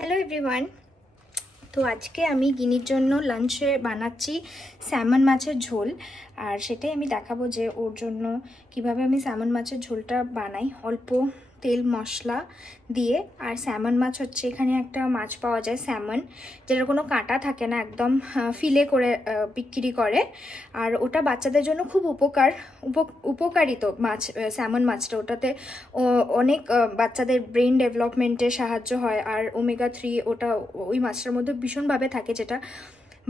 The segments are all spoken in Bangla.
Hello everyone. তো আজকে আমি গিনির জন্য লাঞ্চে বানাচ্ছি স্যামন মাছের ঝোল, আর সেটাই আমি দেখাবো যে ওর জন্য কিভাবে আমি স্যামন মাছের ঝোলটা বানাই অল্প তেল মশলা দিয়ে। আর স্যামন মাছ হচ্ছে, এখানে একটা মাছ পাওয়া যায় স্যামন, যেটার কোনো কাঁটা থাকে না, একদম ফিলে করে বিক্রি করে। আর ওটা বাচ্চাদের জন্য খুব উপকারী তো মাছ, স্যামন মাছটা। ওটাতে অনেক বাচ্চাদের ব্রেন ডেভেলপমেন্টে সাহায্য হয়। আর ওমেগা 3 ওটা ওই মাছটার মধ্যে ভীষণভাবে থাকে, যেটা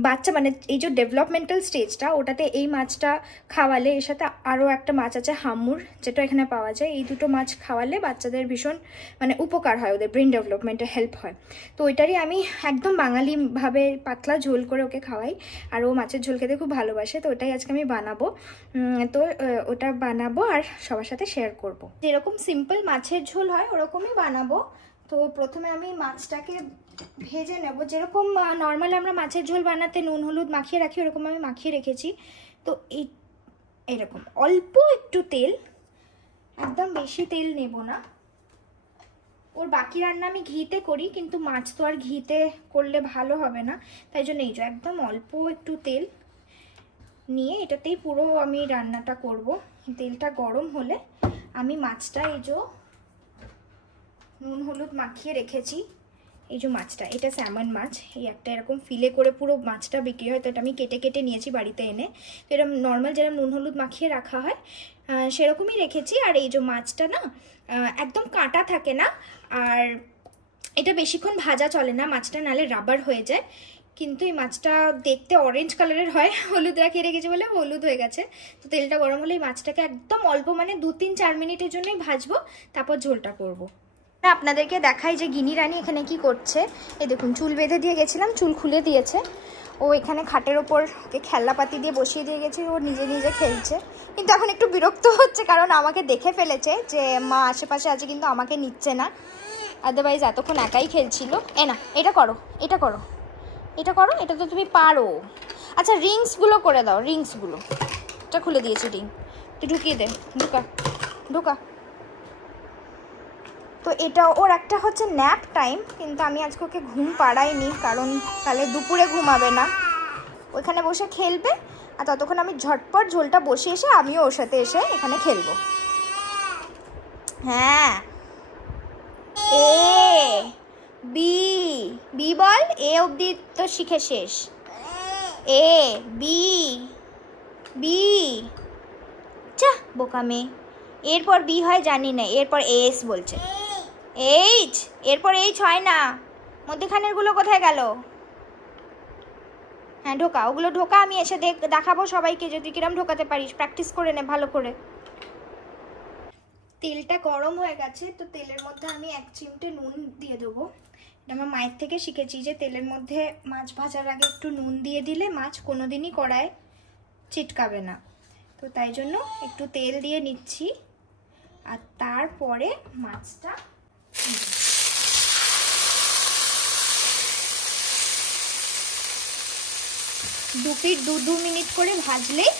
বাচ্চা মানে এই যে ডেভেলপমেন্টাল স্টেজটা, ওটাতে এই মাছটা খাওয়ালে, এর সাথে আরও একটা মাছ আছে হামুর, যেটা এখানে পাওয়া যায়, এই দুটো মাছ খাওয়ালে বাচ্চাদের ভীষণ মানে উপকার হয়, ওদের ব্রেন ডেভেলপমেন্টে হেল্প হয়। তো ওইটারই আমি একদম বাঙালিভাবে পাতলা ঝোল করে ওকে খাওয়াই, আর ও মাছের ঝোল খেতে খুব ভালোবাসে। তো ওটাই আজকে আমি বানাবো। তো ওটা বানাবো আর সবার সাথে শেয়ার করব। যেরকম সিম্পল মাছের ঝোল হয় ওরকমই বানাবো। তো প্রথমে আমি মাছটাকে ভেজে নেব, যেরকম নর্মালি আমরা মাছের ঝোল বানাতে নুন হলুদ মাখিয়ে রাখি, ওরকম আমি মাখিয়ে রেখেছি। তো এরকম অল্প একটু তেল, একদম বেশি তেল নেব না। ওর বাকি রান্না আমি ঘিতে করি, কিন্তু মাছ তো আর ঘিতে করলে ভালো হবে না, তাই জন্য এই যে একদম অল্প একটু তেল নিয়ে এটাতেই পুরো আমি রান্নাটা করব। তেলটা গরম হলে আমি মাছটা, এই যে নুন হলুদ মাখিয়ে রেখেছি, এই যে মাছটা, এটা স্যামন মাছ, এই একটা এরকম ফিলে করে পুরো মাছটা বিক্রি হয়। তো এটা আমি কেটে কেটে নিয়েছি বাড়িতে এনে। তো এরকম নর্মাল যেরকম নুন হলুদ মাখিয়ে রাখা হয় সেরকমই রেখেছি। আর এই যে মাছটা না একদম কাঁটা থাকে না, আর এটা বেশিক্ষণ ভাজা চলে না মাছটা, নালে রাবার হয়ে যায়। কিন্তু এই মাছটা দেখতে অরেঞ্জ কালারের হয়, হলুদ রাখিয়ে রেখেছি বলে হলুদ হয়ে গেছে। তো তেলটা গরম হলে এই মাছটাকে একদম অল্প মানে 2-3-4 মিনিটের জন্যই ভাজবো, তারপর ঝোলটা করবো। আপনাদেরকে দেখাই যে গিনি রানী এখানে কি করছে। এই দেখুন, চুল বেঁধে দিয়ে গেছিলাম, চুল খুলে দিয়েছে। ও এখানে খাটের ওপর ওকে খেলনাপাতি দিয়ে বসিয়ে দিয়ে গেছে, ও নিজে নিজে খেলছে। কিন্তু এখন একটু বিরক্ত হচ্ছে, কারণ আমাকে দেখে ফেলেছে যে মা আশেপাশে আছে, কিন্তু আমাকে নিচ্ছে না। আদারওয়াইজ এতক্ষণ একাই খেলছিল। না, এটা করো, এটা করো, এটা করো, এটা তো তুমি পারো। আচ্ছা, রিংসগুলো করে দাও, রিংসগুলো। এটা খুলে দিয়েছি রিং, তুই ঢুকিয়ে দে, ঢুকা ঢুকা। তো এটা ওর একটা হচ্ছে ন্যাপ টাইম, কিন্তু আমি আজকে ওকে ঘুম পাড়াইনি, কারণ তাহলে দুপুরে ঘুমাবে না। ওইখানে বসে খেলবে, আর ততক্ষণ আমি ঝটপট ঝোলটা বসে এসে আমিও ওর সাথে এসে এখানে খেলবো। হ্যাঁ, এ বি, বি বল, এ অবধি তো শিখে শেষ। এ বি, বি, চা বোকা মেয়ে। এরপর বি হয় জানি না, এরপর এস বলছে। এইচ, এরপর এইচ হয় না, মধ্যখানেরগুলো কোথায় গেল? হ্যাঁ ঢোকা, ওগুলো ঢোকা, আমি এসে দেখাবো সবাইকে যদি কিরম ঢোকাতে পারিস। প্র্যাকটিস করে নে ভালো করে। তেলটা গরম হয়ে গেছে, তো তেলের মধ্যে আমি 1 চিমটে নুন দিয়ে দেবো। এটা আমার মায়ের থেকে শিখেছি যে তেলের মধ্যে মাছ ভাজার আগে একটু নুন দিয়ে দিলে মাছ কোনোদিনই কড়ায় চিটকাবে না। তো তাই জন্য একটু তেল দিয়ে নিচ্ছি, আর তারপরে মাছটা 2 মিনিট করে ভাজলেই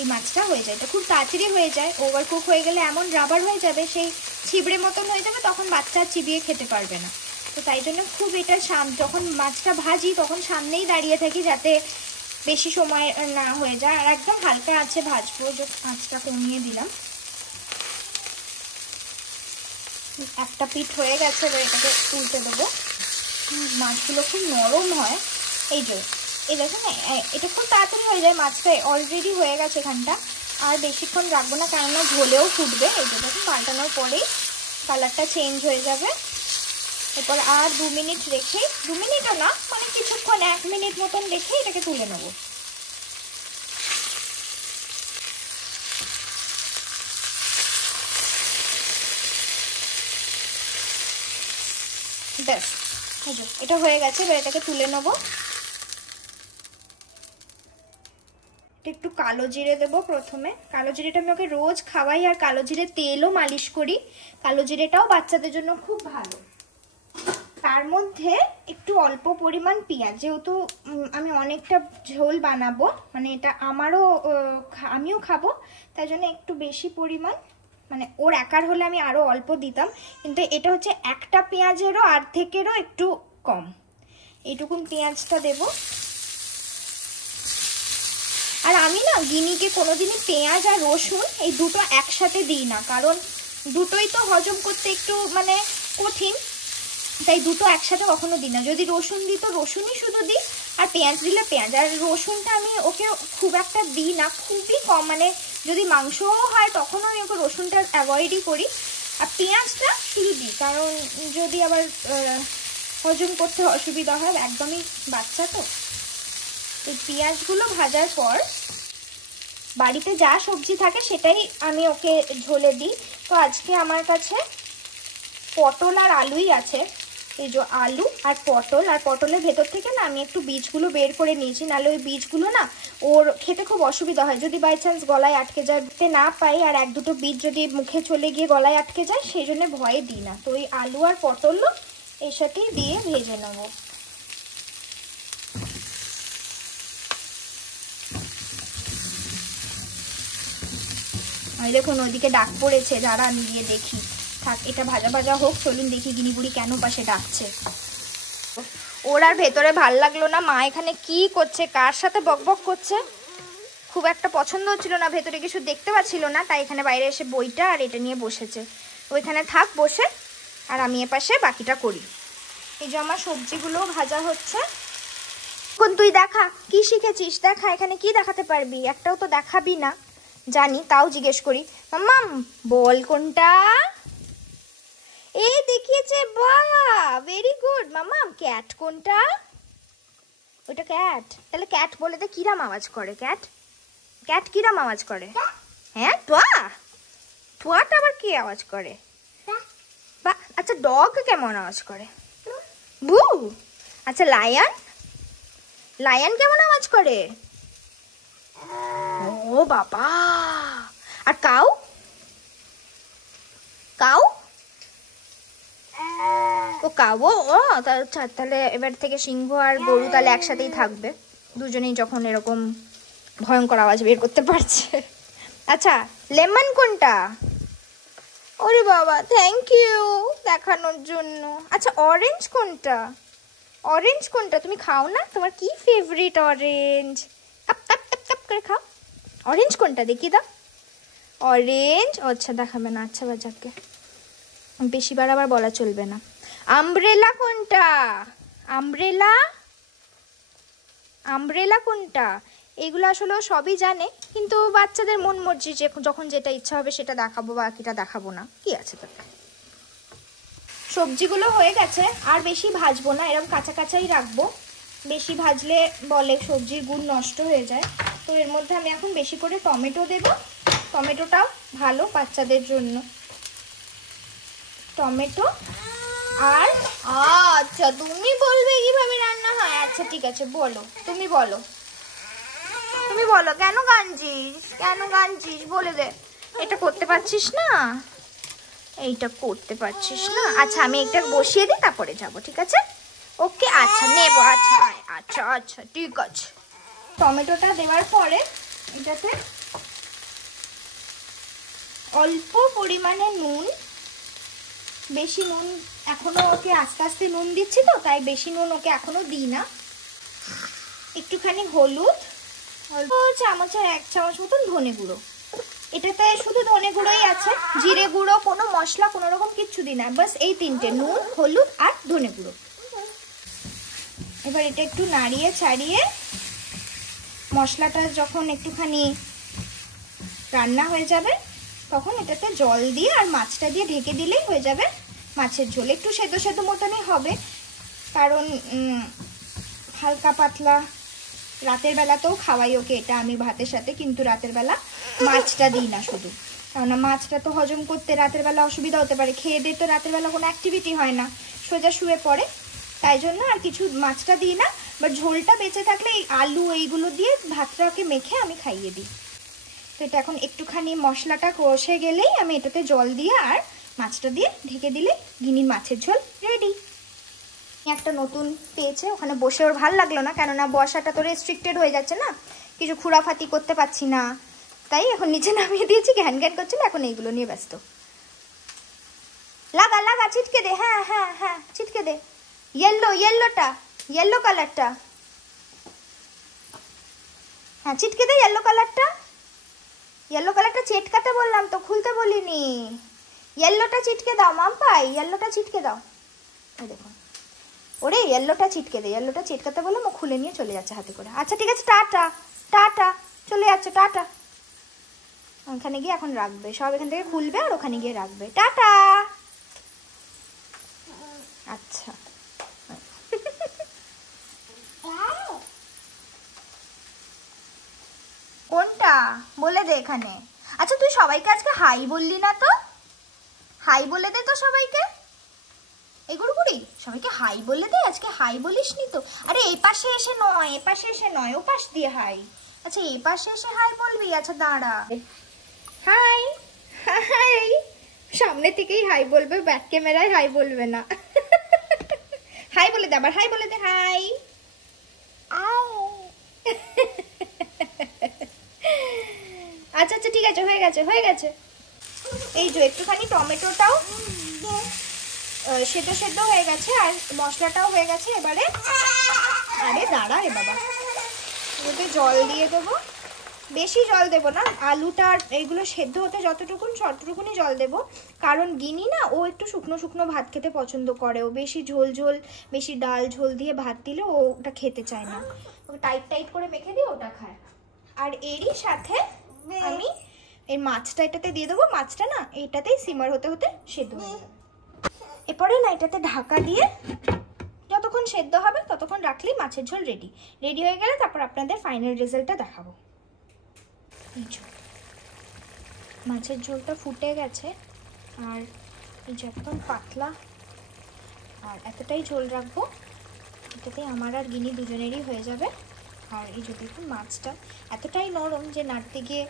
এই মাছটা হয়ে যায়। এটা খুব তাড়াতাড়ি হয়ে যায়। ওভার কুক হয়ে গেলে এমন রাবার হয়ে যাবে, সেই ছিবড়ে মতন হয়ে যাবে, তখন বাচ্চা চিবিয়ে খেতে পারবে না। তো তাই জন্য খুব এটা যখন মাছটা ভাজি তখন সামনেই দাঁড়িয়ে থাকি, যাতে বেশি সময় না হয়ে যায়। আর একদম হালকা আছে ভাজবো, যে আঁচটা কমিয়ে দিলাম। একটা পিঠ হয়ে গেছে, এবার এটাকে উল্টে দেবো। মাছগুলো খুব নরম হয়, এই যে এই দেখুন, এটা খুব তাড়াতাড়ি হয়ে যায়। মাছটা অলরেডি হয়ে গেছে এখানটা, আর বেশিক্ষণ রাখবো না, কেননা ঝোলেও ফুটবে। এই যে দেখুন, পাল্টানোর পরেই কালারটা চেঞ্জ হয়ে যাবে। এরপর আর 2 মিনিট রেখে, 2 মিনিটও না, মানে কিছুক্ষণ 1 মিনিট মতন রেখে এটাকে তুলে নেবো। ব্যাস, এটা হয়ে গেছে, এবার এটাকে তুলে নেবো। একটু কালো জিরে দেবো প্রথমে। কালো জিরেটা আমি ওকে রোজ খাওয়াই, আর কালো জিরে তেলও মালিশ করি। কালো জিরেটাও বাচ্চাদের জন্য খুব ভালো। তার মধ্যে একটু অল্প পরিমাণ পেঁয়াজ, যেহেতু আমি অনেকটা ঝোল বানাবো, মানে এটা আমিও খাবো, তাই জন্য একটু বেশি পরিমাণ মানে ওর একার হলে আমি আরও অল্প দিতাম, কিন্তু এটা হচ্ছে একটা পেঁয়াজেরও অর্ধেকেরও একটু কম। এইটুকুন পেঁয়াজটা দেব। আর আমি না গিনিকে কোনোদিনই পেঁয়াজ আর রসুন এই দুটো একসাথে দিই না, কারণ দুটোই তো হজম করতে একটু মানে কঠিন, তাই দুটো একসাথে কখনো দিই না। যদি রসুন দিই তো রসুনই শুধু দিই, আর পেঁয়াজ দিলে পেঁয়াজ। আর রসুনটা আমি ওকে খুব একটা দিই না, খুবই কম, মানে যদি মাংসও হয় তখনও আমি ওকে রসুনটা অ্যাভয়েডই করি। আর পেঁয়াজটা শুধু দিই, কারণ যদি আবার হজম করতে অসুবিধা হয়, একদমই বাচ্চা তো। এই পেঁয়াজগুলো ভাজার পর বাড়িতে যা সবজি থাকে সেটাই আমি ওকে ঝোলে দিই। তো আজকে আমার কাছে পটল আর আলুই আছে। এই যে আলু আর পটলের ভেতর থেকে না আমি একটু বীজগুলো বের করে নিয়েছি, নাহলে ওই বীজগুলো না ওর খেতে খুব অসুবিধা হয়। যদি বাই চান্স গলায় আটকে যেতে না পাই, আর এক দুটো বীজ যদি মুখে চলে গিয়ে গলায় আটকে যায়, সেই জন্য ভয়ে দিই না। তো ওই আলু আর পটলও এর সাথেই দিয়ে ভেজে নেব। ওই দেখুন ওইদিকে ডাক পড়েছে, দাঁড়া নিয়ে দেখি। থাক, এটা ভাজা ভাজা হোক, চলুন দেখি গিনি বুড়ি কেন পাশে ডাকছে। ওর আর ভেতরে ভাল লাগলো না, মা এখানে কি করছে, কার সাথে বকবক করছে, খুব একটা পছন্দ হচ্ছিল না, ভেতরে কিছু দেখতে পাচ্ছিল না, তাই এখানে বাইরে এসে বইটা আর এটা নিয়ে বসেছে। ওইখানে থাক বসে, আর আমি এপাশে বাকিটা করি। এই যে আমার সবজিগুলো ভাজা হচ্ছে। কোন তুই দেখা কি শিখেছিস, দেখা এখানে কি দেখাতে পারবি, একটাও তো দেখাবি না জানি, তাও জিজ্ঞেস করি। মাম্মাম বল কোনটা, এই দেখিয়েছে, বাহ ভেরি গুড। মাম্মাম ক্যাট কোনটা, ওটা ক্যাট। তাহলে ক্যাট বলে দে কিরাম আওয়াজ করে, ক্যাট ক্যাট কিরাম আওয়াজ করে। হ্যাঁ টুয়া, টুয়াটা আবার কি আওয়াজ করে, বা আচ্ছা ডগ কেমন আওয়াজ করে, বু। আচ্ছা লায়ন, লায়ন কেমন আওয়াজ করে, ও বাবা। আর কাউ, কাউ, ও কাউ, ও তাহলে এবার থেকে সিংহ আর গরু তাহলে একসাথেই থাকবে, দুজনেই যখন এরকম ভয়ঙ্কর আওয়াজ বের করতে পারছে। আচ্ছা লেমন কোনটা, ওরে বাবা থ্যাংক ইউ দেখানোর জন্য। আচ্ছা অরেঞ্জ কোনটা, অরেঞ্জ কোনটা, তুমি খাও না, তোমার কি favourite orange, cup cup cup cup করে খাও। অরেঞ্জ কোনটা দেখি দাও, অরেঞ্জ, আচ্ছা দেখাবে না, আচ্ছা বাজাকে বেশিবার আবার বলা চলবে না। আমব্রেলা কোনটা, আমব্রেলা, আমব্রেলা কোনটা, এগুলো আসলে সবই জানে, কিন্তু বাচ্চাদের মন মর্জি, যখন যেটা ইচ্ছা হবে সেটা দেখাবো, বাকিটা দেখাবো না, কি আছে তাতে। সবজিগুলো হয়ে গেছে, আর বেশি ভাজবো না, এরকম কাঁচা কাঁচাই রাখবো, বেশি ভাজলে বলে সবজির গুণ নষ্ট হয়ে যায়। তো এর মধ্যে আমি এখন বেশি করে টমেটো দেব, টমেটোটাও ভালো বাচ্চাদের জন্য। টমেটো আর আচ্ছা তুমি বলবে কিভাবে রান্না হয়, আচ্ছা ঠিক আছে বলো, তুমি বলো, তুমি বলো কেন কাঁদছিস, কেন কাঁদছিস বলে দে। এটা করতে পারছিস না, এইটা করতে পারছিস না, আচ্ছা আমি এটা বসিয়ে দিই তারপরে যাব, ঠিক আছে ওকে, আচ্ছা নেবো, আচ্ছা আচ্ছা আচ্ছা ঠিক আছে। টমেটোটা দেওয়ার পরে এটাতে অল্প পরিমাণে নুন, বেশি নুন এখনো ওকে আস্তে আস্তে নুন দিচ্ছি তো, তাই বেশি নুন ওকে এখনো দিই না। একটুখানি হলুদ, অল্প চামচের 1 চামচ মতন ধনে গুঁড়ো, এটাতে শুধু ধনে গুঁড়োই আছে, জিরে গুঁড়ো কোনো মশলা কোনো রকম কিচ্ছু দিই না, বাস এই তিনটে, নুন হলুদ আর ধনে গুঁড়ো। এবার এটা একটু নাড়িয়ে ছাড়িয়ে মশলাটা যখন একটুখানি রান্না হয়ে যাবে তখন এটাতে জল দিয়ে আর মাছটা দিয়ে ঢেকে দিলেই হয়ে যাবে মাছের ঝোল। একটু সেদ্ধ সেদ্ধ মতনই হবে, কারণ হালকা পাতলা রাতের বেলাতেও খাওয়াই ওকে এটা আমি ভাতের সাথে, কিন্তু রাতের বেলা মাছটা দিই না শুধু, কেননা মাছটা তো হজম করতে রাতের বেলা অসুবিধা হতে পারে, খেয়ে দিয়ে তো রাতের বেলা কোনো অ্যাক্টিভিটি হয় না, সোজা শুয়ে পড়ে, তাই জন্য আর কিছু মাছটা দিই না। বাট ঝোলটা বেঁচে থাকলে এই আলু এইগুলো দিয়ে ভাতটাকে মেখে আমি খাইয়ে দিই। তো এটা এখন একটুখানি মশলাটা কষে গেলেই আমি এটাতে জল দিয়ে আর মাছটা দিয়ে ঢেকে দিলে গিনির মাছের ঝোল রেডি। একটা নতুন পেয়েছে, ওখানে বসে ওর ভালো লাগলো না, কেননা বসাটা তো রেস্ট্রিক্টেড হয়ে যাচ্ছে না, কিছু খুঁড়াফাতি করতে পারছি না, তাই এখন নিচে নামিয়ে দিয়েছি, ঘ্যান ঘ্যান করছিল, এখন এইগুলো নিয়ে ব্যস্ত। লাগা লাগা, ছিটকে দে, হ্যাঁ হ্যাঁ হ্যাঁ ছিটকে দে, ইয়েলোটা, ইয়েলো কালারটা, হ্যাঁ ছিটকে দে ইয়েলো কালারটা, ইয়েলো কালারটা চেটকাতে বললাম তো, খুলতে বলিনি। ইয়েলোটা চিটকে দাও মাম্পাই, ইয়েলোটা চিটকে দাও। এই দেখুন, ওরে ইয়েলোটা চিটকে দে, ইয়েলোটা চিটকাতে বললাম, ও খুলে নিয়ে চলে যাচ্ছে হাতে করে। আচ্ছা ঠিক আছে, টাটা টাটা, চলে যাচ্ছে, টাটা। ওখানে গিয়ে এখন রাখবে সব, এখান থেকে খুলবে আর ওখানে গিয়ে রাখবে, টাটা। আচ্ছা কোনটা বলে দে এখানে। আচ্ছা তুই সবাইকে আজকে হাই বললি না তো, হাই বলে দে তো সবাইকে। এই গুড়গুড়ি সবাইকে হাই বলে দে, আজকে হাই বলিস নি তো। আরে এই পাশে এসে নয়, এ পাশে এসে নয়, ও পাশ দিয়ে হাই। আচ্ছা এই পাশে এসে হাই বলবি, আচ্ছা দাঁড়া। হাই হাই, সামনে থেকেই হাই বলবে, ব্যাক ক্যামেরায় হাই বলবে না। হাই বলে দে, আবার হাই বলে দে, হাই। আচ্ছা আচ্ছা ঠিক আছে, হয়ে গেছে হয়ে গেছে। এই যে একটুখানি টমেটোটাও সেদ্ধ সেদ্ধ হয়ে গেছে আর মশলাটাও হয়ে গেছে। এবারে আরে দাঁড়া রে বাবা, ওতে জল দিয়ে দেবো, বেশি জল দেবো না, আলুটা আর এইগুলো সেদ্ধ হতে যতটুকুন ততটুকুনি জল দেবো। কারণ গিনি না, ও একটু শুকনো শুকনো ভাত খেতে পছন্দ করে, ও বেশি ঝোল ঝোল, বেশি ডাল ঝোল দিয়ে ভাত দিলে ও ওটা খেতে চায় না, ও টাইট টাইট করে মেখে দিয়ে ওটা খায়। আর এরই সাথে আমি এই মাছটা এটাতে দিয়ে দেবো, মাছটা না এইটাতেই সিমার হতে হতে সেদ্ধ হয়ে যাবে। এরপরে না এটাতে ঢাকা দিয়ে যতক্ষণ সেদ্ধ হবে ততক্ষণ রাখলেই মাছের ঝোল রেডি। রেডি হয়ে গেলে তারপর আপনাদের ফাইনাল রেজাল্টটা দেখাবো। এই যে মাছের ঝোলটা ফুটে গেছে, আর এই যে একদম পাতলা, আর এতটাই ঝোল রাখবো এটাতে আমার আর গিনি দুজনেরই হয়ে যাবে। আর এই যে দেখুন মাছটা এতটাই নরম যে নাড়তে গিয়ে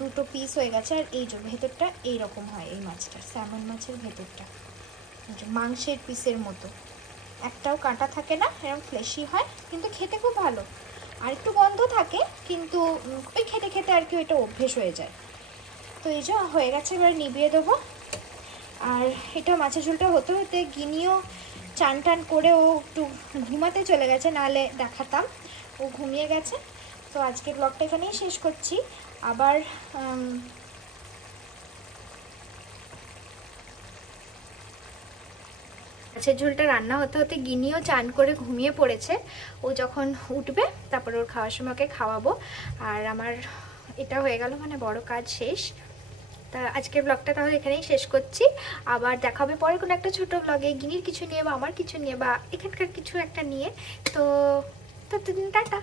দুটো পিস হয়ে গেছে। আর এই যে ভেতরটা এইরকম হয়, এই মাছটা স্যামন মাছের ভেতরটা মাংসের পিসের মতো, একটাও কাঁটা থাকে না, এরকম ফ্লেশি হয়, কিন্তু খেতে খুব ভালো। আর একটু গন্ধ থাকে, কিন্তু ওই খেতে খেতে আর কি ওইটা অভ্যেস হয়ে যায়। তো এই যে হয়ে গেছে, এবার নিভিয়ে দেবো। আর এটা মাছের ঝোলটা হতে হতে গিনিও চান টান করে ও একটু ঘুমাতে চলে গেছে, নাহলে দেখাতাম, ও ঘুমিয়ে গেছে। তো আজকের ব্লগটা এখানেই শেষ করছি। আবার মাছের ঝোলটা রান্না হতে হতে গিনিও চান করে ঘুমিয়ে পড়েছে, ও যখন উঠবে তারপর ওর খাওয়ার সময় ওকে খাওয়াবো। আর আমার এটা হয়ে গেল, মানে বড় কাজ শেষ। তা আজকের ব্লগটা তাহলে এখানেই শেষ করছি। আবার দেখা হবে পরে কোনো একটা ছোট ব্লগে, গিনির কিছু নিয়ে বা আমার কিছু নিয়ে বা এখানকার কিছু একটা নিয়ে। তো ততদিন টাটা।